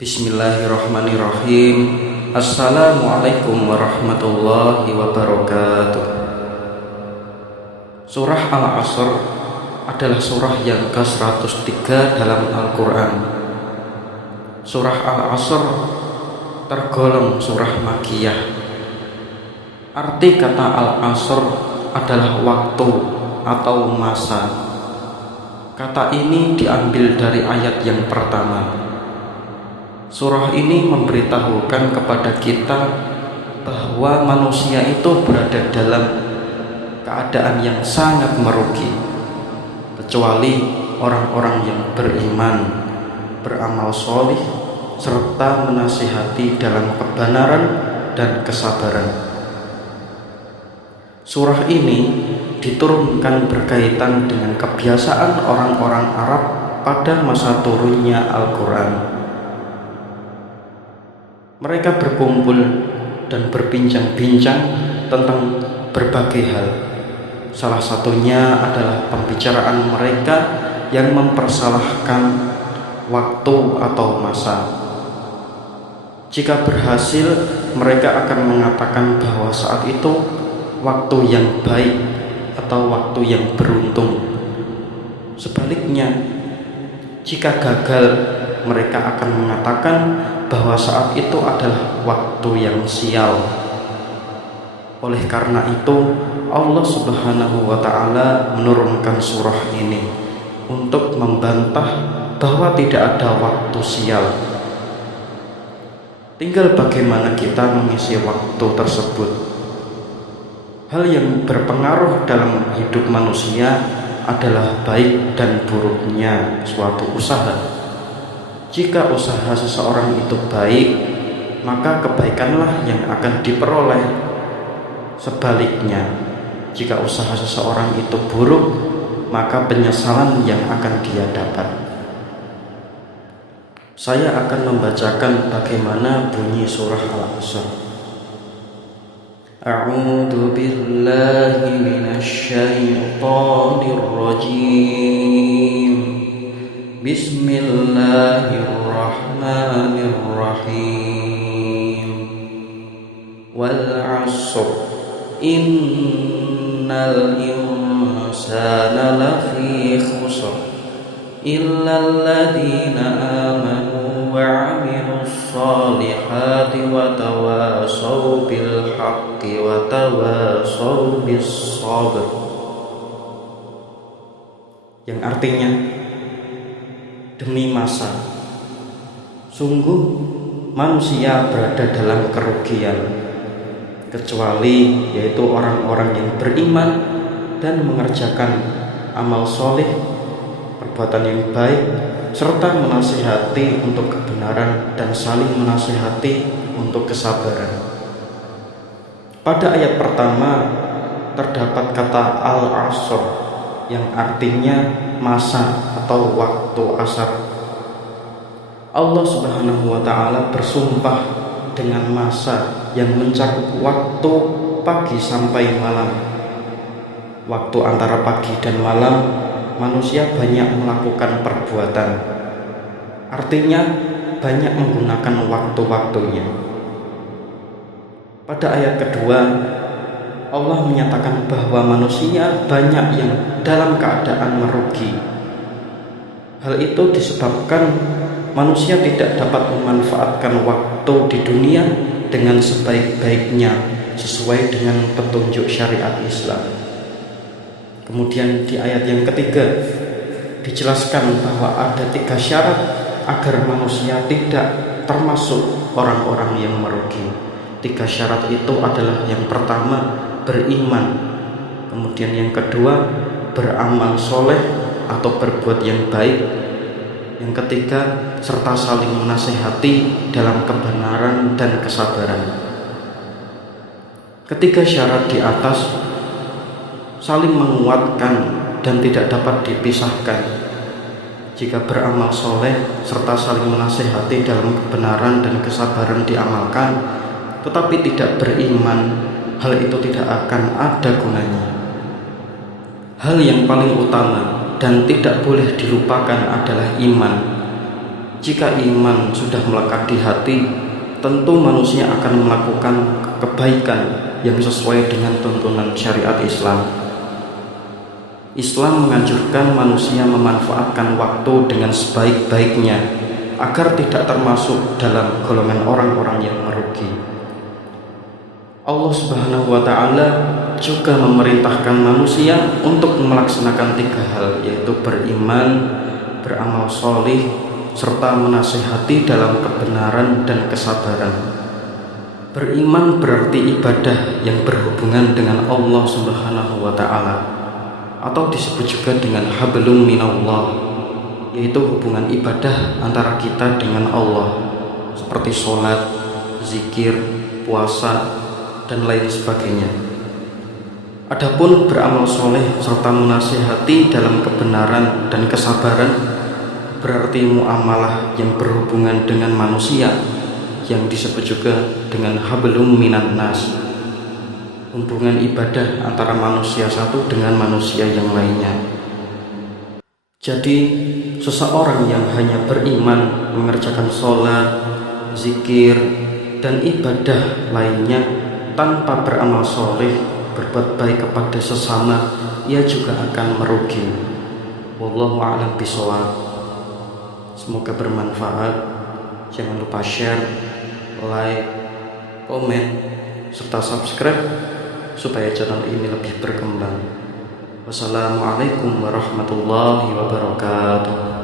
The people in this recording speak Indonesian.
Bismillahirrahmanirrahim. Assalamualaikum warahmatullahi wabarakatuh. Surah Al-Asr adalah surah yang ke-103 dalam Al-Quran. Surah Al-Asr tergolong surah Makkiyah. Arti kata Al-Asr adalah waktu atau masa. Kata ini diambil dari ayat yang pertama. Surah ini memberitahukan kepada kita bahwa manusia itu berada dalam keadaan yang sangat merugi, kecuali orang-orang yang beriman, beramal solih, serta menasihati dalam kebenaran dan kesabaran. Surah ini diturunkan berkaitan dengan kebiasaan orang-orang Arab pada masa turunnya Al-Quran. Mereka berkumpul dan berbincang-bincang tentang berbagai hal. Salah satunya adalah pembicaraan mereka yang mempersalahkan waktu atau masa. Jika berhasil, mereka akan mengatakan bahwa saat itu waktu yang baik atau waktu yang beruntung. Sebaliknya, jika gagal, mereka akan mengatakan bahwa saat itu adalah waktu yang sial. Oleh karena itu, Allah Subhanahu wa Ta'ala menurunkan surah ini untuk membantah bahwa tidak ada waktu sial. Tinggal bagaimana kita mengisi waktu tersebut. Hal yang berpengaruh dalam hidup manusia adalah baik dan buruknya suatu usaha. Jika usaha seseorang itu baik, maka kebaikanlah yang akan diperoleh. Sebaliknya, jika usaha seseorang itu buruk, maka penyesalan yang akan dia dapat. Saya akan membacakan bagaimana bunyi surah Al-Asr. A'udzu billahi minasy syaithanir rajim. Bismillahirrahmanirrahim. Wal 'ashr innal insana lafi khusr illal ladzina amanu wa 'amilus shalihati wa tawasaw bil haqqi wa tawasaw bis sabr. Yang artinya, demi masa, sungguh manusia berada dalam kerugian, kecuali yaitu orang-orang yang beriman dan mengerjakan amal soleh, perbuatan yang baik, serta menasihati untuk kebenaran dan saling menasihati untuk kesabaran. Pada ayat pertama terdapat kata Al-Asr yang artinya masa atau waktu asar. Allah Subhanahu wa Ta'ala bersumpah dengan masa yang mencakup waktu pagi sampai malam. Waktu antara pagi dan malam, manusia banyak melakukan perbuatan. Artinya, banyak menggunakan waktu-waktunya. Pada ayat kedua, Allah menyatakan bahwa manusia banyak yang dalam keadaan merugi. Hal itu disebabkan manusia tidak dapat memanfaatkan waktu di dunia dengan sebaik-baiknya sesuai dengan petunjuk syariat Islam. Kemudian di ayat yang ketiga dijelaskan bahwa ada 3 syarat agar manusia tidak termasuk orang-orang yang merugi. 3 syarat itu adalah yang pertama, beriman, kemudian yang kedua, beramal soleh atau berbuat yang baik, yang ketiga, serta saling menasihati dalam kebenaran dan kesabaran. Ketiga syarat di atas saling menguatkan dan tidak dapat dipisahkan. Jika beramal soleh serta saling menasihati dalam kebenaran dan kesabaran diamalkan, tetapi tidak beriman, hal itu tidak akan ada gunanya. Hal yang paling utama dan tidak boleh dilupakan adalah iman. Jika iman sudah melekat di hati, tentu manusia akan melakukan kebaikan yang sesuai dengan tuntunan syariat Islam. Islam menganjurkan manusia memanfaatkan waktu dengan sebaik-baiknya agar tidak termasuk dalam golongan orang-orang yang merugi. Allah Subhanahu wa Ta'ala juga memerintahkan manusia untuk melaksanakan 3 hal, yaitu beriman, beramal solih, serta menasihati dalam kebenaran dan kesabaran. Beriman berarti ibadah yang berhubungan dengan Allah Subhanahu wa Ta'ala, atau disebut juga dengan hablum minallah, yaitu hubungan ibadah antara kita dengan Allah, seperti sholat, zikir, puasa, dan lain sebagainya. Adapun beramal soleh serta menasihati dalam kebenaran dan kesabaran berarti muamalah yang berhubungan dengan manusia, yang disebut juga dengan hablum minan nas, hubungan ibadah antara manusia satu dengan manusia yang lainnya. Jadi seseorang yang hanya beriman, mengerjakan sholat, zikir, dan ibadah lainnya tanpa beramal soleh, berbuat baik kepada sesama, ia juga akan merugi. Wallahu a'lam bishawab. Semoga bermanfaat. Jangan lupa share, like, komen, serta subscribe supaya channel ini lebih berkembang. Wassalamualaikum warahmatullahi wabarakatuh.